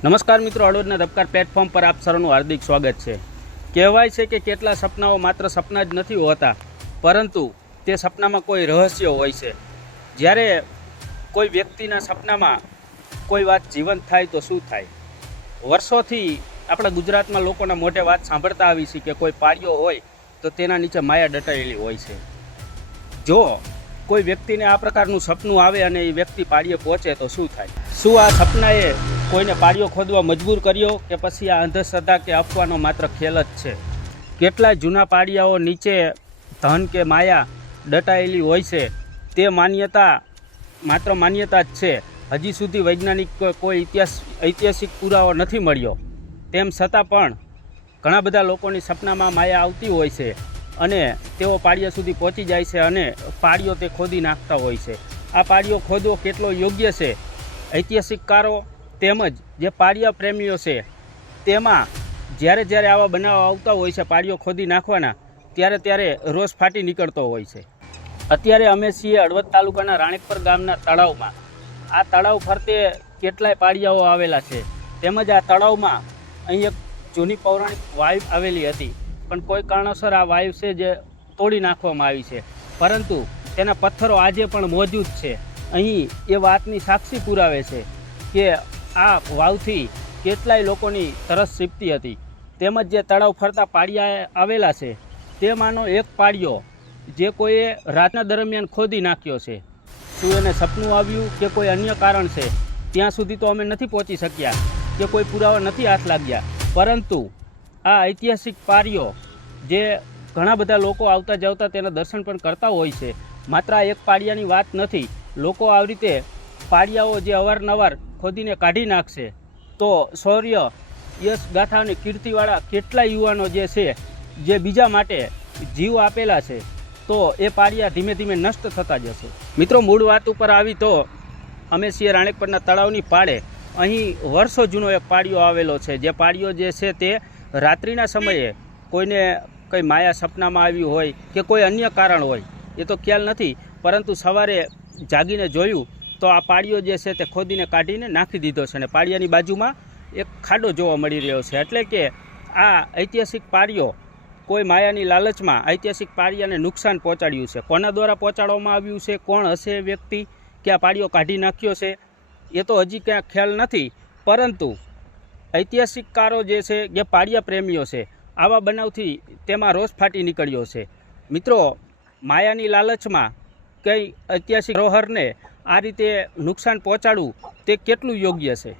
નમસ્કાર મિત્રો, હળવદના ધબકાર પ્લેટફોર્મ પર આપ સર્વનું હાર્દિક સ્વાગત છે। કહેવાય છે કે કેટલા સપનાઓ માત્ર સપના જ નથી હોતા, પરંતુ તે સપનામાં કોઈ રહસ્ય હોય છે। જ્યારે કોઈ વ્યક્તિના સપનામાં કોઈ વાત જીવંત થાય તો શું થાય? વર્ષોથી આપણા ગુજરાતમાં લોકોના મોઢે વાત સાંભળતા આવી છે કે કોઈ પાળીઓ હોય તો તેના નીચે માયા દટાયેલી હોય છે। જો કોઈ વ્યક્તિને આ પ્રકારનું સપનું આવે અને એ વ્યક્તિ પાળીએ પહોંચે તો શું થાય? શું આ સપનાએ કોઈને પાળીઓ ખોદવા મજબૂર કર્યો કે પછી આ અંધશ્રદ્ધા કે અફવાનો માત્ર ખેલ જ છે? કેટલાય જૂના પાળિયાઓ નીચે ધન કે માયા દટાયેલી હોય છે, તે માન્યતા માત્ર માન્યતા જ છે। હજી સુધી વૈજ્ઞાનિક કોઈ ઐતિહાસિક પુરાવો નથી મળ્યો। તેમ છતાં પણ ઘણા બધા લોકોની સપનામાં માયા આવતી હોય છે અને તેઓ પાળિયા સુધી પહોંચી જાય છે અને પાળીઓ તે ખોદી નાખતા હોય છે। આ પાળીઓ ખોદવો કેટલો યોગ્ય છે? ઐતિહાસિકકારો તેમજ જે પાળિયા પ્રેમીઓ છે તેમાં જ્યારે આવા બનાવો આવતા હોય છે પાળીઓ ખોદી નાખવાના, ત્યારે રોષ ફાટી નીકળતો હોય છે। અત્યારે અમે છીએ હળવદ તાલુકાના રાણેકપર ગામના તળાવમાં। આ તળાવ ફરતે કેટલાય પાળિયાઓ આવેલા છે, તેમજ આ તળાવમાં અહીં એક જૂની પૌરાણિક વાવ આવેલી હતી, પણ કોઈ કારણોસર આ વાવ છે જે તોડી નાખવામાં આવી છે, પરંતુ તેના પથ્થરો આજે પણ મોજૂદ છે। અહીં એ વાતની સાક્ષી પુરાવે છે કે આ વાવથી કેટલાય લોકોની તરસ છીપતી હતી। તેમજ જે તળાવ ફરતા પાળિયા આવેલા છે તેમાંનો એક પાળિયો જે કોઈએ રાતના દરમિયાન ખોદી નાખ્યો છે। શું એને સપનું આવ્યું કે કોઈ અન્ય કારણ છે, ત્યાં સુધી તો અમે નથી પહોંચી શક્યા કે કોઈ પુરાવા નથી હાથ લાગ્યા, પરંતુ આ ઐતિહાસિક પાળિયો જે ઘણા બધા લોકો આવતા જાવતા તેના દર્શન પણ કરતા હોય છે। માત્ર આ એક પાળિયાની વાત નથી, લોકો આવી રીતે પાળિયાઓ જે અવારનવાર ખોદીને કાઢી નાખશે તો શૌર્ય, યશ ગાથા અને કીર્તિવાળા કેટલાય યુવાનો જે છે જે બીજા માટે જીવ આપેલા છે, તો એ પાળિયા ધીમે ધીમે નષ્ટ થતા જશે। મિત્રો, મૂળ વાત ઉપર આવી તો અમે છીએ રાણેકપરના તળાવની પાળે। અહીં વર્ષો જૂનો એક પાળિયો આવેલો છે, જે પાળિયો જે છે તે રાત્રિના સમયે કોઈને કંઈ માયા સપનામાં આવ્યું હોય કે કોઈ અન્ય કારણ હોય એ તો ખ્યાલ નથી, પરંતુ સવારે જાગીને જોયું તો આ પાળિયો જે છે તે ખોદીને કાઢીને નાખી દીધો છે અને પાળિયાની બાજુમાં એક ખાડો જોવા મળી રહ્યો છે। એટલે કે આ ઐતિહાસિક પાળિયો કોઈ માયાની લાલચમાં ઐતિહાસિક પાળિયાને નુકસાન પહોંચાડ્યું છે। કોના દ્વારા પહોંચાડવામાં આવ્યું છે, કોણ હશે વ્યક્તિ કે આ પાળિયો કાઢી નાખ્યો છે, એ તો હજી ક્યાંક ખ્યાલ નથી, પરંતુ ઐતિહાસિકકારો જે છે, જે પાળિયા પ્રેમીઓ છે, આવા બનાવથી તેમાં રોષ ફાટી નીકળ્યો છે। મિત્રો, માયાની લાલચમાં કંઈ ઐતિહાસિક ધરોહરને આ રીતે નુકસાન પહોંચાડવું તે કેટલું યોગ્ય છે?